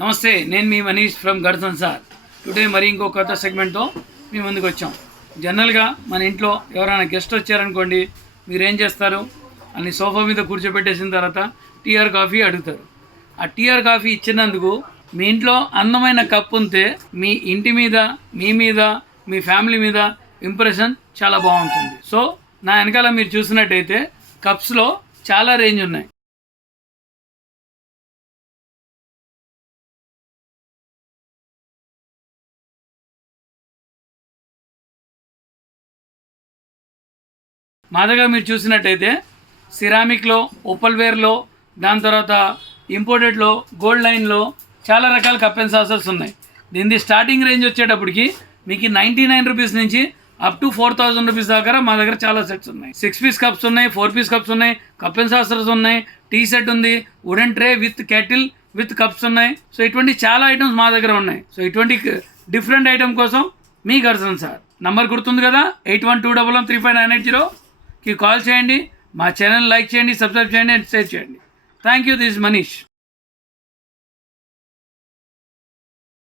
నమస్తే, నేను మీ Manish from గడ్సన్ sir. Today మరి ఇంకో కొత్త సెగ్మెంట్తో మీ ముందుకు వచ్చాం. జనరల్గా మన ఇంట్లో ఎవరైనా గెస్ట్ వచ్చారనుకోండి, మీరు ఏం చేస్తారు? అని సోఫా మీద కూర్చోబెట్టేసిన తర్వాత టీ ఆర్ కాఫీ అడుగుతారు. ఆ టీ ఆర్ కాఫీ ఇచ్చినందుకు మీ ఇంట్లో అందమైన కప్ ఉంటే మీ ఇంటి మీద, మీ ఫ్యామిలీ మీద ఇంప్రెషన్ చాలా బాగుంటుంది. సో నా వెనకాల మీరు చూసినట్టయితే కప్స్లో చాలా రేంజ్ ఉన్నాయి. మా దగ్గర మీరు చూసినట్టయితే సిరామిక్లో, ఓపల్వేర్లో, దాని తర్వాత ఇంపోర్టెడ్లో, గోల్డ్ లైన్లో చాలా రకాల కప్ అండ్ సాసర్స్ ఉన్నాయి. దీని స్టార్టింగ్ రేంజ్ వచ్చేటప్పటికి మీకు 99 రూపీస్ నుంచి అప్ టు 4000 రూపీస్ దాకా మా దగ్గర చాలా సెట్స్ ఉన్నాయి. 6 పీస్ కప్స్ ఉన్నాయి, 4 పీస్ కప్స్ ఉన్నాయి, కప్ అండ్ సాసర్స్ ఉన్నాయి, టీ సెట్ ఉంది, wooden tray with kettle with cups ఉన్నాయి. సో ఇటువంటి చాలా ఐటమ్స్ మా దగ్గర ఉన్నాయి. సో ఇటువంటి డిఫరెంట్ ఐటమ్ కోసం మీ గడ్సన్ సార్ నంబర్ గుర్తుంది కదా, 8121135980కి కాల్ చేయండి. మా ఛానల్ లైక్ చేయండి, సబ్స్క్రైబ్ చేయండి అండ్ షేర్ చేయండి. Thank you. దిస్ మనీష్.